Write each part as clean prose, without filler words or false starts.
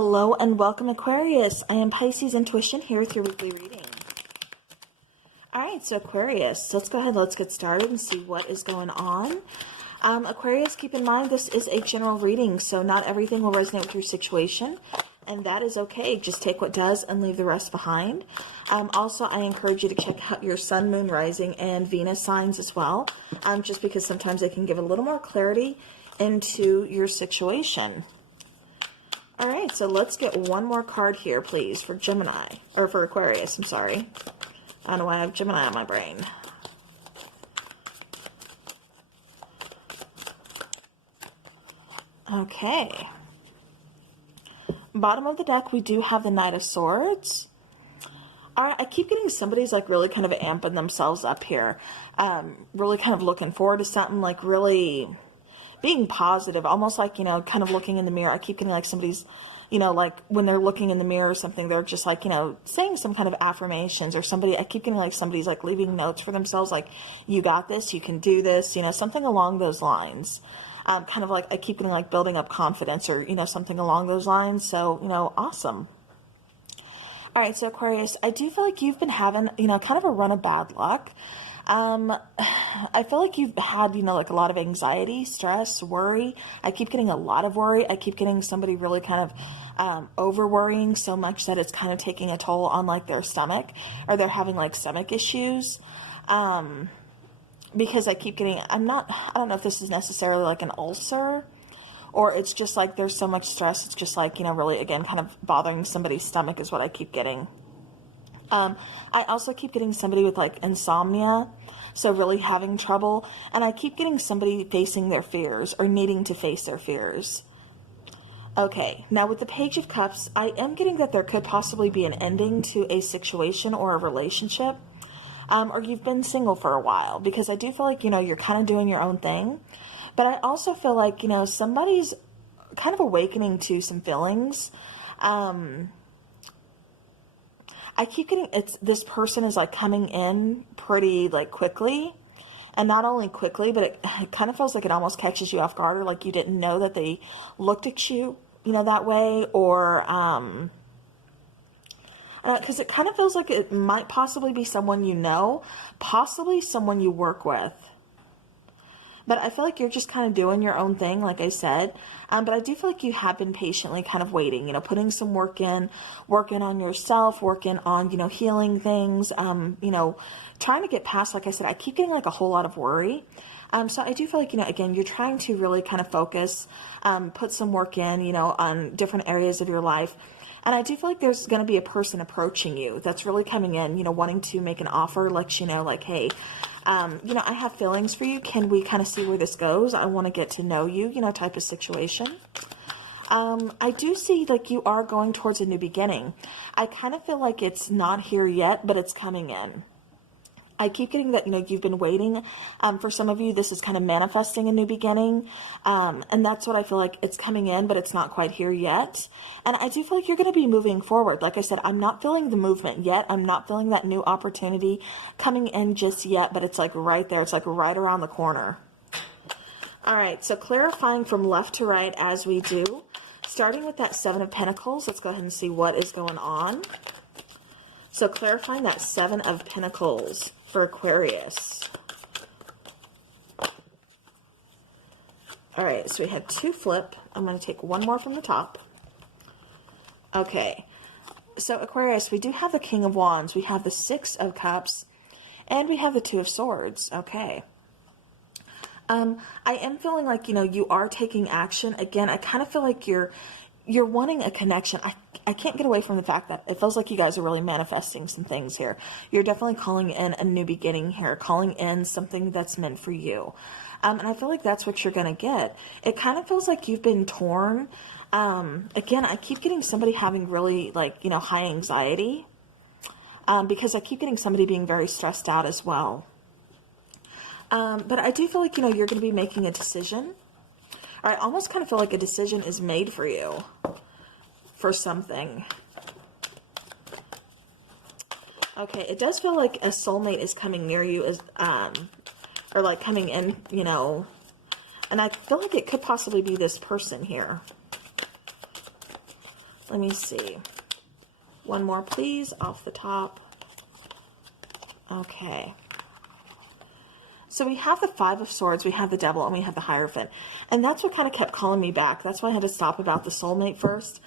Hello and welcome, Aquarius. I am Pisces Intuition here with your weekly reading. Alright, so Aquarius, let's go ahead, let's get started and see what is going on. Aquarius, keep in mind this is a general reading, so not everything will resonate with your situation, and that is okay. Just take what does and leave the rest behind. Also, I encourage you to check out your sun, moon, rising, and Venus signs as well, just because sometimes they can give a little more clarity into your situation. All right, so let's get one more card here, please, for Gemini, or for Aquarius, I'm sorry. I don't know why I have Gemini on my brain. Okay. Bottom of the deck, we do have the Knight of Swords. All right, I keep getting somebody's like really kind of amping themselves up here. Really kind of looking forward to something, like really being positive, almost like, you know, kind of looking in the mirror. I keep getting like somebody's, you know, like when they're looking in the mirror or something, they're just like, you know, saying some kind of affirmations, or somebody, I keep getting like somebody's like leaving notes for themselves, like, you got this, you can do this, you know, something along those lines. Kind of like, I keep getting like building up confidence, or, you know, something along those lines. So, you know, awesome. All right, so Aquarius, I do feel like you've been having, you know, kind of a run of bad luck. I feel like you've had, you know, like a lot of anxiety, stress, worry. I keep getting a lot of worry. I keep getting somebody really kind of over worrying so much that it's kind of taking a toll on like their stomach, or they're having like stomach issues. Because I keep getting, I don't know if this is necessarily like an ulcer, or it's just like there's so much stress. It's just like, you know, really, again, kind of bothering somebody's stomach is what I keep getting. I also keep getting somebody with like insomnia, so really having trouble, and I keep getting somebody facing their fears, or needing to face their fears. Okay, now with the Page of Cups, I am getting that there could possibly be an ending to a situation or a relationship, or you've been single for a while, because I do feel like, you know, you're kind of doing your own thing, but I also feel like, you know, somebody's kind of awakening to some feelings. I keep getting, this person is like coming in pretty like quickly, and not only quickly, but it kind of feels like it almost catches you off guard, or like you didn't know that they looked at you, you know, that way, or, because it kind of feels like it might possibly be someone you know, possibly someone you work with. But I feel like you're just kind of doing your own thing, like I said. But I do feel like you have been patiently kind of waiting, you know, putting some work in, working on yourself, working on, you know, healing things, you know, trying to get past, like I said, I keep getting like a whole lot of worry. So I do feel like, you know, again, you're trying to really kind of focus, put some work in, you know, on different areas of your life. And I do feel like there's going to be a person approaching you that's really coming in, you know, wanting to make an offer, let you know, like, hey, you know, I have feelings for you. Can we kind of see where this goes? I want to get to know you, you know, type of situation. I do see like you are going towards a new beginning. I kind of feel like it's not here yet, but it's coming in. I keep getting that, you know, you've been waiting. For some of you, this is kind of manifesting a new beginning. And that's what I feel like, it's coming in, but it's not quite here yet. And I do feel like you're going to be moving forward. Like I said, I'm not feeling the movement yet. I'm not feeling that new opportunity coming in just yet, but it's like right there. It's like right around the corner. All right. So clarifying from left to right as we do, starting with that Seven of Pentacles. Let's go ahead and see what is going on. So clarifying that Seven of Pentacles for Aquarius. All right, so we had two flip. I'm going to take one more from the top. Okay, so Aquarius, we do have the King of Wands. We have the Six of Cups, and we have the Two of Swords. Okay. I am feeling like, you know, you are taking action. Again, I kind of feel like you're wanting a connection. I can't get away from the fact that it feels like you guys are really manifesting some things here. You're definitely calling in a new beginning here, calling in something that's meant for you. And I feel like that's what you're going to get. It kind of feels like you've been torn. Again, I keep getting somebody having really like, you know, high anxiety. Because I keep getting somebody being very stressed out as well. But I do feel like, you know, you're going to be making a decision. I almost kind of feel like a decision is made for you for something. Okay, it does feel like a soulmate is coming near you, as or like coming in, you know, and I feel like it could possibly be this person here. Let me see. One more, please, off the top. Okay. So we have the Five of Swords, we have the Devil, and we have the Hierophant. And that's what kind of kept calling me back. That's why I had to stop about the soulmate first.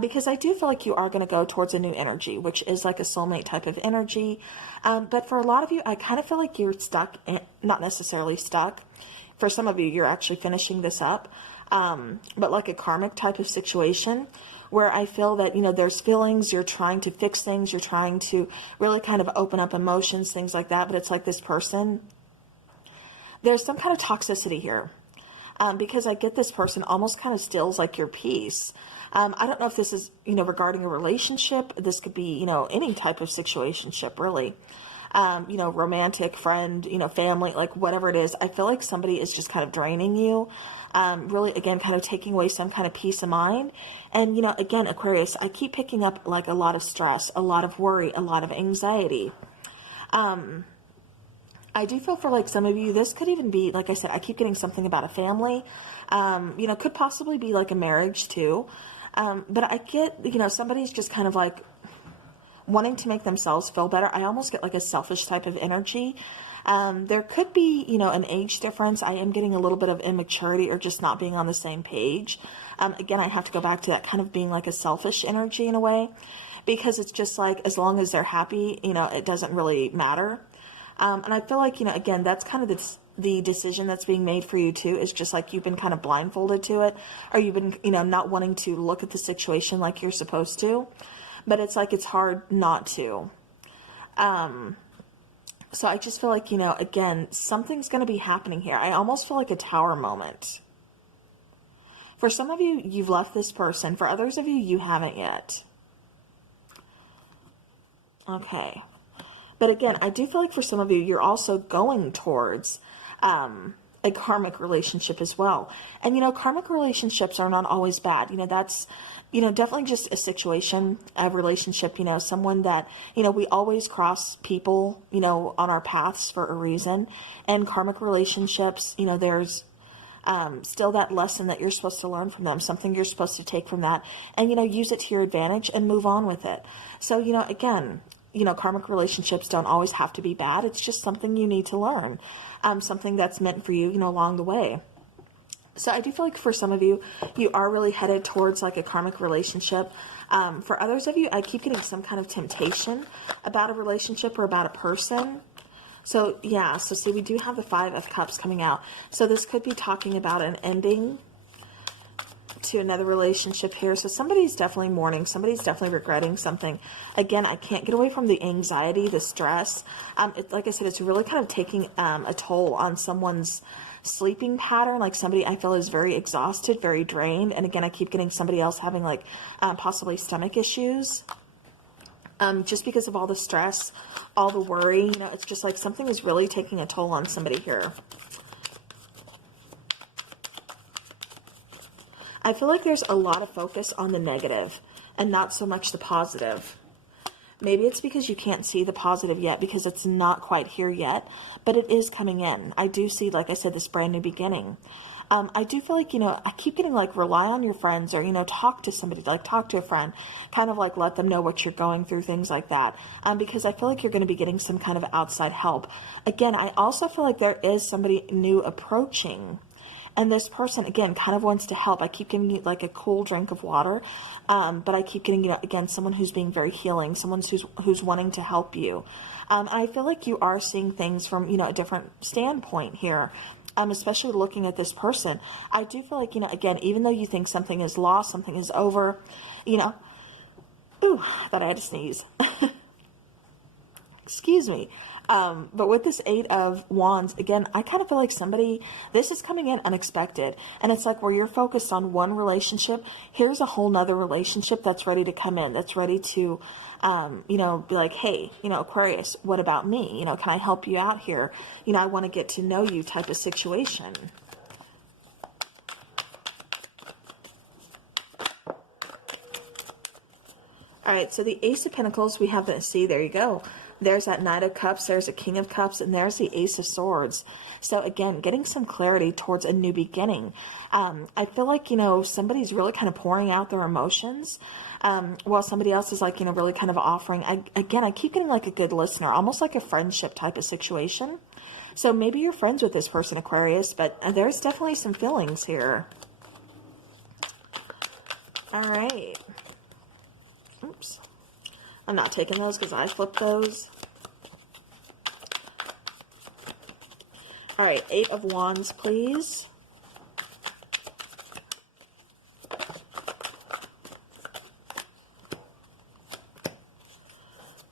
Because I do feel like you are going to go towards a new energy, which is like a soulmate type of energy. But for a lot of you, I kind of feel like you're stuck, not necessarily stuck. For some of you, you're actually finishing this up. But like a karmic type of situation where I feel that, you know, there's feelings, you're trying to fix things, you're trying to really kind of open up emotions, things like that. But it's like this person, there's some kind of toxicity here. Because I get this person almost kind of steals like your peace. I don't know if this is, you know, regarding a relationship. This could be, you know, any type of situationship, really. You know, romantic, friend, you know, family, like whatever it is. I feel like somebody is just kind of draining you. Really, again, kind of taking away some kind of peace of mind. And, you know, again, Aquarius, I keep picking up like a lot of stress, a lot of worry, a lot of anxiety. I do feel for like some of you, this could even be, like I said, I keep getting something about a family. You know, could possibly be like a marriage too. But I get, you know, somebody's just kind of like wanting to make themselves feel better. I almost get like a selfish type of energy. There could be, you know, an age difference. I am getting a little bit of immaturity or just not being on the same page. Again, I have to go back to that kind of being like a selfish energy in a way, because it's just like, as long as they're happy, you know, it doesn't really matter. And I feel like, you know, again, that's kind of the decision that's being made for you too, is just like you've been kind of blindfolded to it, or you've been, you know, not wanting to look at the situation like you're supposed to, but it's like, it's hard not to. So I just feel like, you know, again, something's going to be happening here. I almost feel like a tower moment. For some of you, you've left this person. For others of you, you haven't yet. Okay. But again, I do feel like for some of you, you're also going towards a karmic relationship as well. And, you know, karmic relationships are not always bad. You know, that's, you know, definitely just a situation, a relationship, you know, someone that, you know, we always cross people, you know, on our paths for a reason. And karmic relationships, you know, there's still that lesson that you're supposed to learn from them, something you're supposed to take from that and, you know, use it to your advantage and move on with it. So, you know, again, you know, karmic relationships don't always have to be bad. It's just something you need to learn, something that's meant for you, you know, along the way. So I do feel like for some of you, you are really headed towards like a karmic relationship. For others of you, I keep getting some kind of temptation about a relationship or about a person. So yeah, so see, we do have the Five of Cups coming out. So this could be talking about an ending to another relationship here. So somebody's definitely mourning. Somebody's definitely regretting something. Again, I can't get away from the anxiety, the stress. Like I said, it's really kind of taking a toll on someone's sleeping pattern. Like somebody I feel is very exhausted, very drained. And again, I keep getting somebody else having like possibly stomach issues. Just because of all the stress, all the worry, you know, it's just like something is really taking a toll on somebody here. I feel like there's a lot of focus on the negative and not so much the positive. Maybe it's because you can't see the positive yet because it's not quite here yet, but it is coming in. I do see, like I said, this brand new beginning. I do feel like, you know, I keep getting like rely on your friends or, you know, talk to somebody, like talk to a friend, kind of like let them know what you're going through, things like that. Because I feel like you're going to be getting some kind of outside help. Again, I also feel like there is somebody new approaching. And this person, again, kind of wants to help. I keep getting like a cool drink of water. But I keep getting, you know, again, someone who's being very healing, someone who's wanting to help you. And I feel like you are seeing things from, you know, a different standpoint here. Especially looking at this person. I do feel like, you know, again, even though you think something is lost, something is over, you know, ooh, I thought I had to sneeze. Excuse me. But with this Eight of Wands, again, I kind of feel like this is coming in unexpected. And it's like where you're focused on one relationship, here's a whole nother relationship that's ready to come in, that's ready to, you know, be like, hey, you know, Aquarius, what about me? You know, can I help you out here? You know, I want to get to know you type of situation. All right, so the Ace of Pentacles, we have the, see, there you go. There's that Knight of Cups, there's a King of Cups, and there's the Ace of Swords. So again, getting some clarity towards a new beginning. I feel like, you know, somebody's really kind of pouring out their emotions, while somebody else is like, you know, really kind of offering. I keep getting like a good listener, almost like a friendship type of situation. So maybe you're friends with this person, Aquarius, but there's definitely some feelings here. All right. Oops. I'm not taking those because I flipped those. All right, 8 of Wands, please.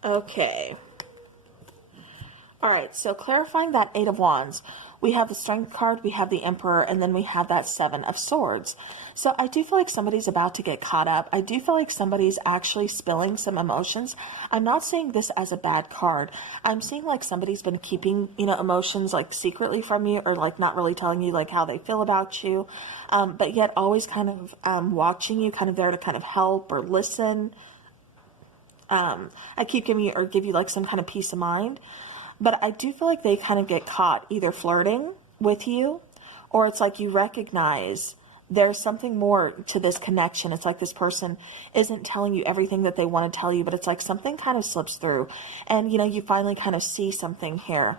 Okay. All right, so clarifying that 8 of Wands, we have the Strength card, we have the Emperor, and then we have that 7 of Swords. So I do feel like somebody's about to get caught up. I do feel like somebody's actually spilling some emotions. I'm not saying this as a bad card. I'm seeing like somebody's been keeping, you know, emotions like secretly from you, or like not really telling you like how they feel about you, but yet always kind of watching you, kind of there to kind of help or listen. I keep giving you, or give you like some kind of peace of mind. But I do feel like they kind of get caught either flirting with you, or it's like you recognize there's something more to this connection. It's like this person isn't telling you everything that they want to tell you, but it's like something kind of slips through. And, you know, you finally kind of see something here.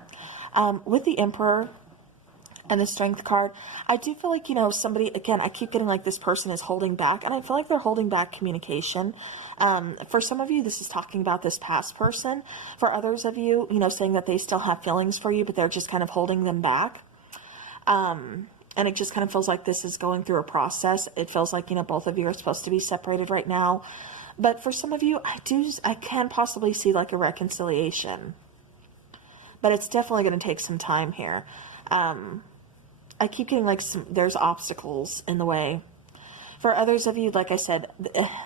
With the Emperor and the Strength card, I do feel like, you know, somebody, again, I keep getting like this person is holding back, and I feel like they're holding back communication. For some of you, this is talking about this past person. For others of you, you know, saying that they still have feelings for you, but they're just kind of holding them back. And it just kind of feels like this is going through a process. It feels like, you know, both of you are supposed to be separated right now. But for some of you, I can possibly see like a reconciliation. But it's definitely going to take some time here. I keep getting like there's obstacles in the way. For others of you, like I said,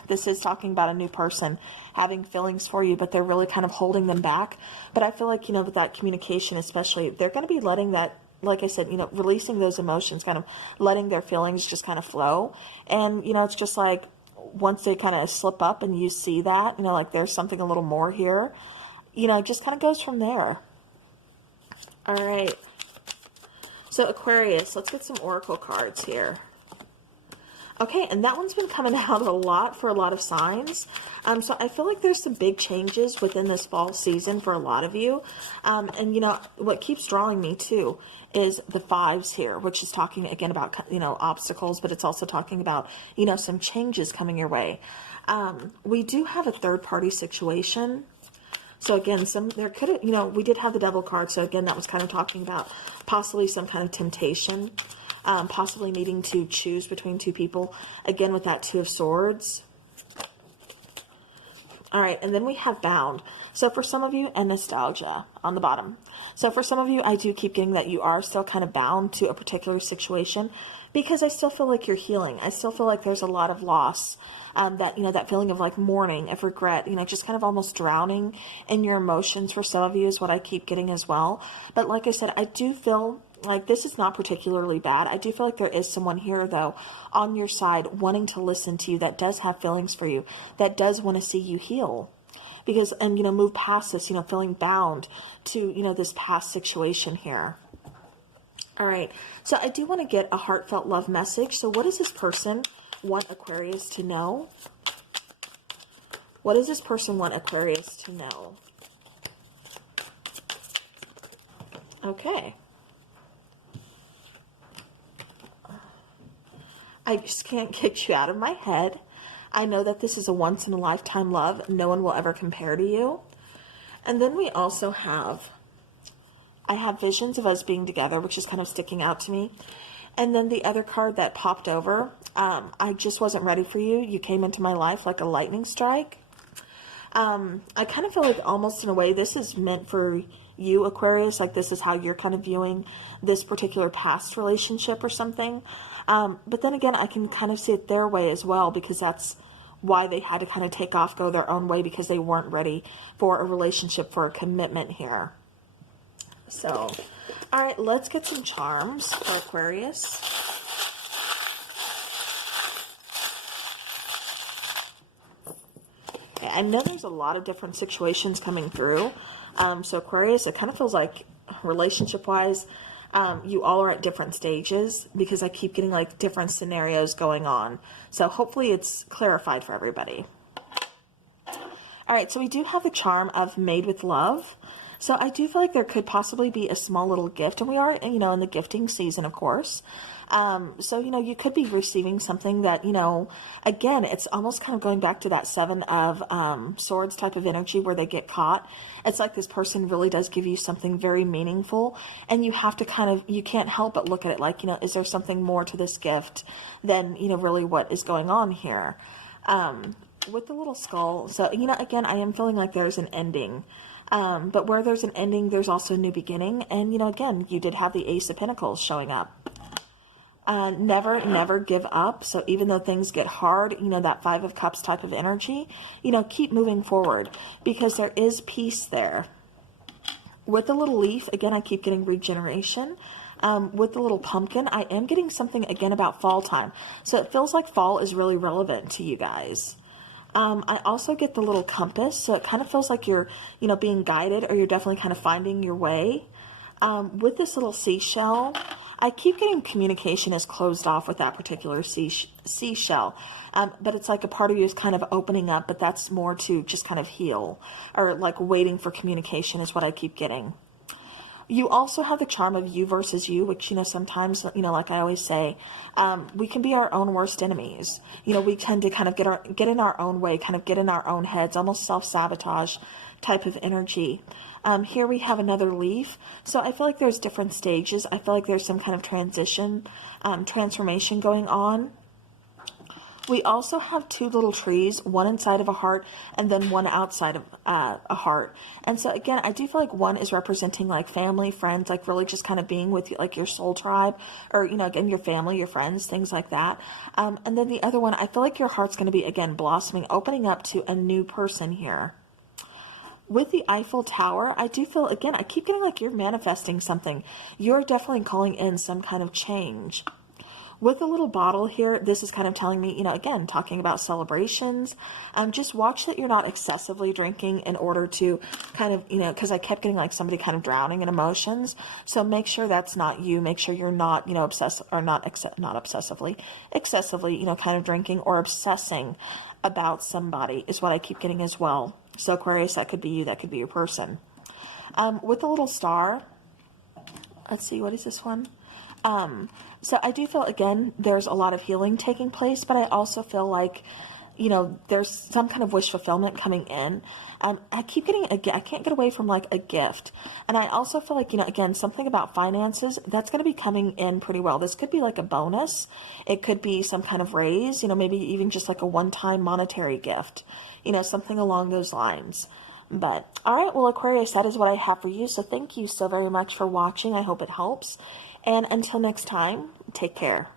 this is talking about a new person having feelings for you, but they're really kind of holding them back. But I feel like, you know, with that communication especially, they're going to be letting that, like I said, you know, releasing those emotions, kind of letting their feelings just kind of flow. And, you know, it's just like once they kind of slip up and you see that, you know, like there's something a little more here, you know, it just kind of goes from there. All right. So Aquarius, let's get some oracle cards here. Okay, and that one's been coming out a lot for a lot of signs. So I feel like there's some big changes within this fall season for a lot of you. And, you know, what keeps drawing me, too, is the 5s here, which is talking, again, about, you know, obstacles, but it's also talking about, you know, some changes coming your way. We do have a third-party situation. So again, there could have, you know, we did have the Devil card. So again, that was kind of talking about possibly some kind of temptation, possibly needing to choose between two people. Again, with that 2 of Swords. All right, and then we have Bound. So for some of you, and Nostalgia on the bottom. So for some of you, I do keep getting that you are still kind of bound to a particular situation, because I still feel like you're healing. I still feel like there's a lot of loss. That, you know, that feeling of like mourning, of regret, you know, just kind of almost drowning in your emotions for some of you is what I keep getting as well. But like I said, I do feel like this is not particularly bad. I do feel like there is someone here, though, on your side wanting to listen to you, that does have feelings for you, that does want to see you heal. Because, and, you know, move past this, you know, feeling bound to, you know, this past situation here. All right. So I do want to get a heartfelt love message. So what does this person want Aquarius to know? What does this person want Aquarius to know? Okay. I just can't get you out of my head. I know that this is a once-in-a-lifetime love. No one will ever compare to you. And then we also have, I have visions of us being together, which is kind of sticking out to me. And then the other card that popped over, I just wasn't ready for you. You came into my life like a lightning strike. I kind of feel like almost in a way this is meant for you, Aquarius. Like this is how you're kind of viewing this particular past relationship or something. But then again, I can kind of see it their way as well, because that's why they had to kind of take off, go their own way, because they weren't ready for a relationship, for a commitment here. So, all right, let's get some charms for Aquarius. Okay, I know there's a lot of different situations coming through, So Aquarius, it kind of feels like relationship-wise, you all are at different stages, because I keep getting like different scenarios going on. So hopefully it's clarified for everybody. All right, so we do have the charm of Made with Love. So I do feel like there could possibly be a small little gift, and we are, you know, in the gifting season, of course. So, you know, you could be receiving something that, you know, again, it's almost kind of going back to that Seven of Swords type of energy where they get caught. It's like this person really does give you something very meaningful, and you have to kind of, you can't help but look at it like, you know, is there something more to this gift than, you know, really what is going on here? With the little skull, so, you know, again, I am feeling like there's an ending. But where there's an ending, there's also a new beginning. And, you know, again, you did have the Ace of Pentacles showing up. Never give up. So even though things get hard, you know, that Five of Cups type of energy, you know, keep moving forward, because there is peace there. With the little leaf, again, I keep getting regeneration. With the little pumpkin, I am getting something again about fall time. So it feels like fall is really relevant to you guys. I also get the little compass, so it kind of feels like you're, you know, being guided, or you're definitely kind of finding your way. With this little seashell, I keep getting communication is closed off with that particular seashell. But it's like a part of you is kind of opening up, but that's more to just kind of heal, or like waiting for communication is what I keep getting. You also have the charm of you versus you, which, you know, sometimes, you know, like I always say, we can be our own worst enemies. You know, we tend to kind of get in our own way, kind of get in our own heads, almost self-sabotage type of energy. Here we have another leaf. So I feel like there's different stages. I feel like there's some kind of transformation going on. We also have two little trees, one inside of a heart and then one outside of a heart. And so again, I do feel like one is representing like family, friends, like really just kind of being with like your soul tribe, or, you know, again, your family, your friends, things like that. And then the other one, I feel like your heart's going to be, again, blossoming, opening up to a new person here. With the Eiffel Tower, I do feel, again, I keep getting like you're manifesting something. You're definitely calling in some kind of change. With the little bottle here, this is kind of telling me, you know, again, talking about celebrations. Just watch that you're not excessively drinking in order to kind of, you know, because I kept getting like somebody kind of drowning in emotions. So make sure that's not you. Make sure you're not, you know, excessively, you know, kind of drinking or obsessing about somebody is what I keep getting as well. So Aquarius, that could be you. That could be your person. With the little star, let's see, what is this one? So I do feel, again, there's a lot of healing taking place, but I also feel like, you know, there's some kind of wish fulfillment coming in. I keep getting, I can't get away from like a gift. And I also feel like, you know, again, something about finances, that's going to be coming in pretty well. This could be like a bonus. It could be some kind of raise, you know, maybe even just like a one-time monetary gift, you know, something along those lines. But all right, well, Aquarius, that is what I have for you. So thank you so very much for watching. I hope it helps. And until next time, take care.